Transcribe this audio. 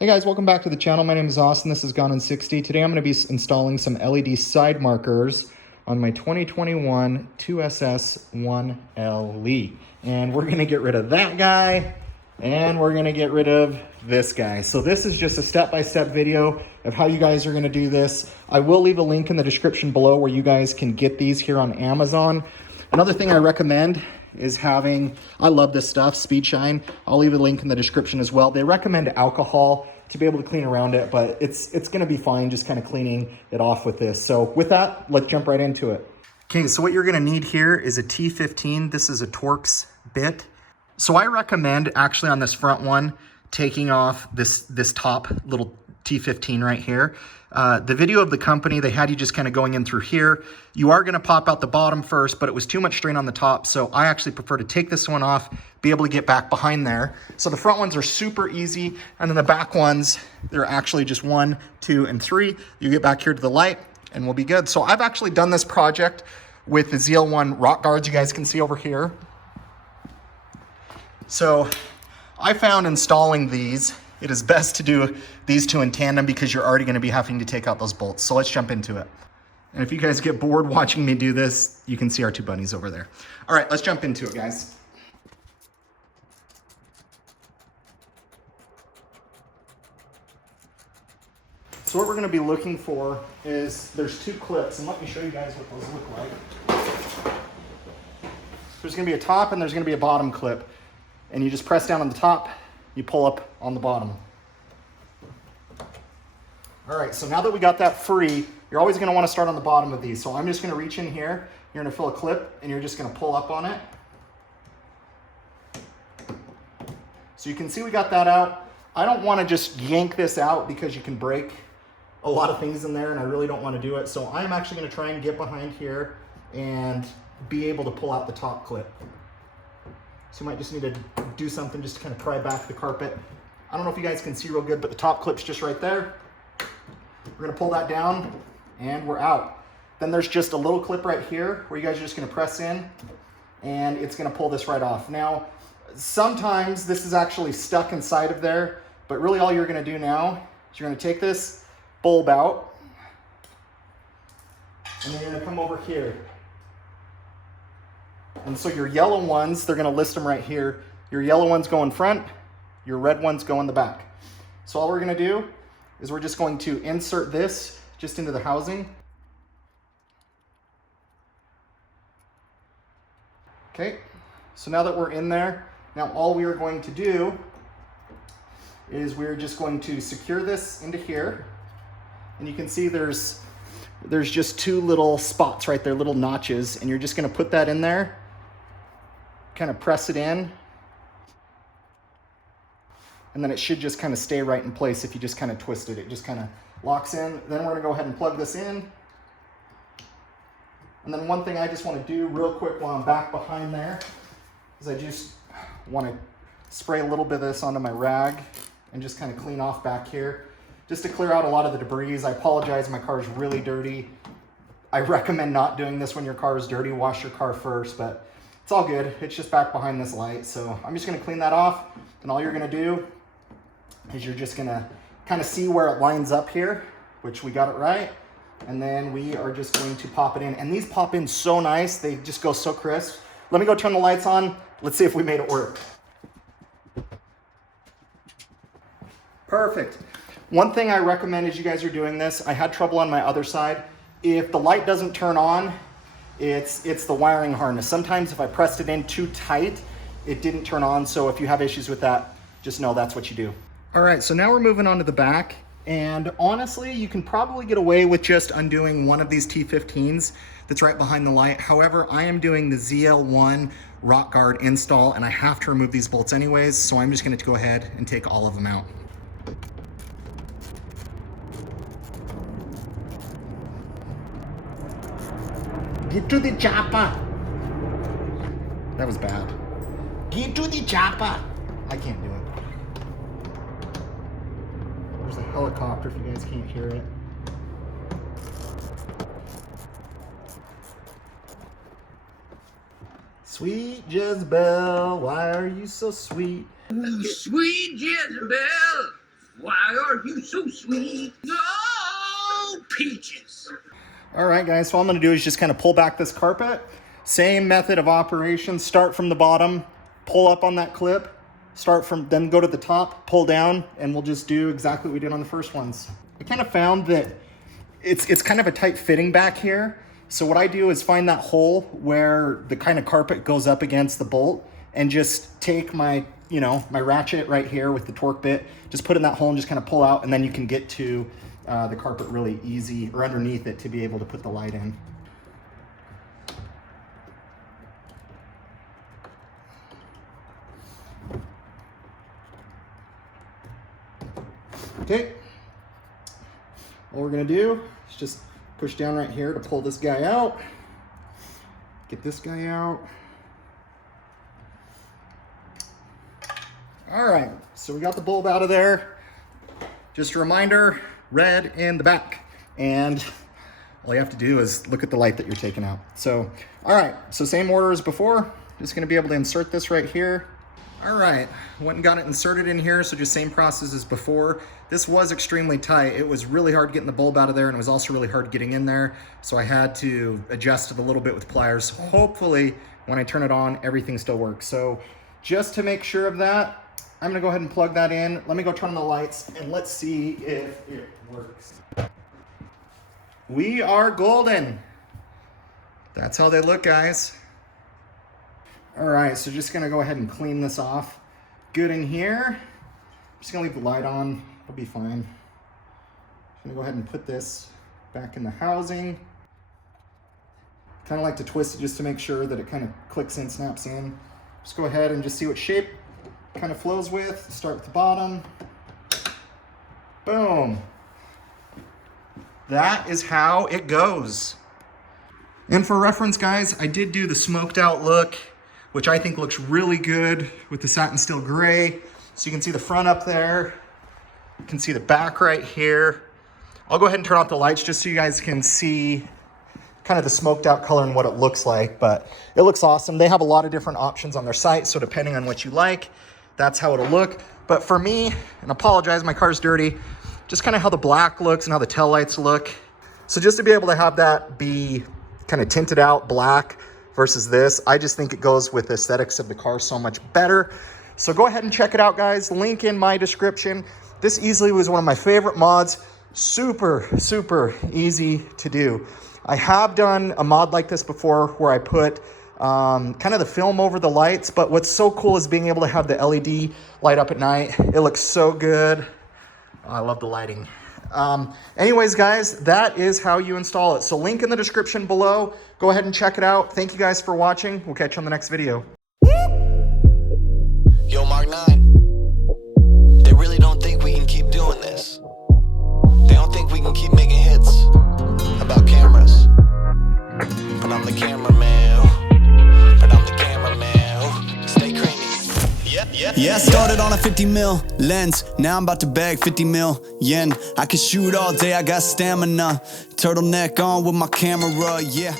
Hey guys, welcome back to the channel. My name is Austin. This is Gone in 60. Today I'm going to be installing some LED side markers on my 2021 2SS1LE. And we're going to get rid of that guy and we're going to get rid of this guy. So this is just a step-by-step video of how you guys are going to do this. I will leave a link in the description below where you guys can get these here on Amazon. Another thing I recommend is having, I love this stuff, Speed Shine. I'll leave a link in the description as well. They recommend alcohol to be able to clean around it, but it's gonna be fine just kind of cleaning it off with this. So with that, let's jump right into it. Okay, so what you're gonna need here is a T15. This is a Torx bit. So I recommend actually on this front one, taking off this top little T15 right here. The video of the company, they had you just kind of going in through here. You are gonna pop out the bottom first, but it was too much strain on the top. So I actually prefer to take this one off, be able to get back behind there. So the front ones are super easy. And then the back ones, they're actually just 1, 2, and 3. You get back here to the light and we'll be good. So I've actually done this project with the ZL1 rock guards you guys can see over here. So I found installing these, it is best to do these two in tandem because you're already gonna be having to take out those bolts. So let's jump into it. And if you guys get bored watching me do this, you can see our two bunnies over there. All right, let's jump into it, guys. So what we're gonna be looking for is, there's two clips, and let me show you guys what those look like. There's gonna be a top and there's gonna be a bottom clip. And you just press down on the top, you pull up on the bottom. All right, so now that we got that free, you're always gonna wanna start on the bottom of these. So I'm just gonna reach in here, you're gonna fill a clip, and you're just gonna pull up on it. So you can see we got that out. I don't wanna just yank this out because you can break a lot of things in there, and I really don't wanna do it. So I'm actually gonna try and get behind here and be able to pull out the top clip. So you might just need to do something just to kind of pry back the carpet. I don't know if you guys can see real good, but the top clip's just right there. We're gonna pull that down and we're out. Then there's just a little clip right here where you guys are just gonna press in and it's gonna pull this right off. Now, sometimes this is actually stuck inside of there, but really all you're gonna do now is you're gonna take this bulb out and then you're gonna come over here. And so your yellow ones, they're gonna list them right here. Your yellow ones go in front, your red ones go in the back. So all we're gonna do is we're just going to insert this just into the housing. Okay, so now that we're in there, now all we are going to do is we're just going to secure this into here. And you can see there's just two little spots right there, little notches, and you're just gonna put that in there, kind of press it in, and then it should just kind of stay right in place if you just kind of twist it. It just kind of locks in. Then we're gonna go ahead and plug this in. And then one thing I just wanna do real quick while I'm back behind there is I just wanna spray a little bit of this onto my rag and just kind of clean off back here, just to clear out a lot of the debris. I apologize, my car is really dirty. I recommend not doing this when your car is dirty. Wash your car first, but it's all good. It's just back behind this light. So I'm just gonna clean that off, and all you're gonna do is you're just gonna kind of see where it lines up here, which we got it right. And then we are just going to pop it in. And these pop in so nice, they just go so crisp. Let me go turn the lights on. Let's see if we made it work. Perfect. One thing I recommend as you guys are doing this, I had trouble on my other side. If the light doesn't turn on, it's the wiring harness. Sometimes if I pressed it in too tight, it didn't turn on. So if you have issues with that, just know that's what you do. All right, so now we're moving on to the back. And honestly, you can probably get away with just undoing one of these T15s that's right behind the light. However, I am doing the ZL1 rock guard install and I have to remove these bolts anyways. So I'm just gonna go ahead and take all of them out. Get to the chopper. That was bad. Get to the chopper. I can't do it. There's a helicopter if you guys can't hear it. Sweet Jezebel, why are you so sweet? Sweet Jezebel, Why are you so sweet? No, Peaches. All right, guys, so all I'm gonna do is just kind of pull back this carpet. Same method of operation, start from the bottom, pull up on that clip, then go to the top, pull down, and we'll just do exactly what we did on the first ones. I kind of found that it's kind of a tight fitting back here. So what I do is find that hole where the kind of carpet goes up against the bolt and just take my, my ratchet right here with the torque bit, just put in that hole and just kind of pull out, and then you can get to the carpet really easy, or underneath it, to be able to put the light in. Okay, all we're gonna do is just push down right here to pull this guy out, get this guy out. All right, so we got the bulb out of there. Just a reminder, red in the back. And all you have to do is look at the light that you're taking out. So, all right, so same order as before. Just gonna be able to insert this right here. All right, went and got it inserted in here, so just same process as before. This was extremely tight. It was really hard getting the bulb out of there, and it was also really hard getting in there, so I had to adjust it a little bit with pliers. Hopefully, when I turn it on, everything still works. So just to make sure of that, I'm gonna go ahead and plug that in. Let me go turn on the lights, and let's see if it works. We are golden. That's how they look, guys. All right, so just gonna go ahead and clean this off. Good in here. Just gonna leave the light on, it'll be fine. Just gonna go ahead and put this back in the housing. Kind of like to twist it just to make sure that it kind of clicks in, snaps in. Just go ahead and just see what shape kind of flows with. Start with the bottom. Boom. That is how it goes. And for reference, guys, I did do the smoked out look, which I think looks really good with the satin steel gray. So you can see the front up there. You can see the back right here. I'll go ahead and turn off the lights just so you guys can see kind of the smoked out color and what it looks like, but it looks awesome. They have a lot of different options on their site, so depending on what you like, that's how it'll look. But for me, and apologize, my car's dirty, just kind of how the black looks and how the tail lights look. So just to be able to have that be kind of tinted out black versus this, I just think it goes with the aesthetics of the car so much better. So go ahead and check it out, guys. Link in my description. This easily was one of my favorite mods. Super, super easy to do. I have done a mod like this before where I put kind of the film over the lights, but what's so cool is being able to have the LED light up at night. It looks so good. Oh, I love the lighting. Anyways, guys, that is how you install it. So link in the description below. Go ahead and check it out. Thank you guys for watching. We'll catch you on the next video. Yo, Mark 9. They really don't think we can keep doing this. They don't think we can keep making hits about cameras. But I'm the cameraman. But I'm the cameraman. Stay creamy. Yeah, I started on a 50 mil lens. Now I'm about to bag 50 million. I can shoot all day, I got stamina. Turtleneck on with my camera, yeah.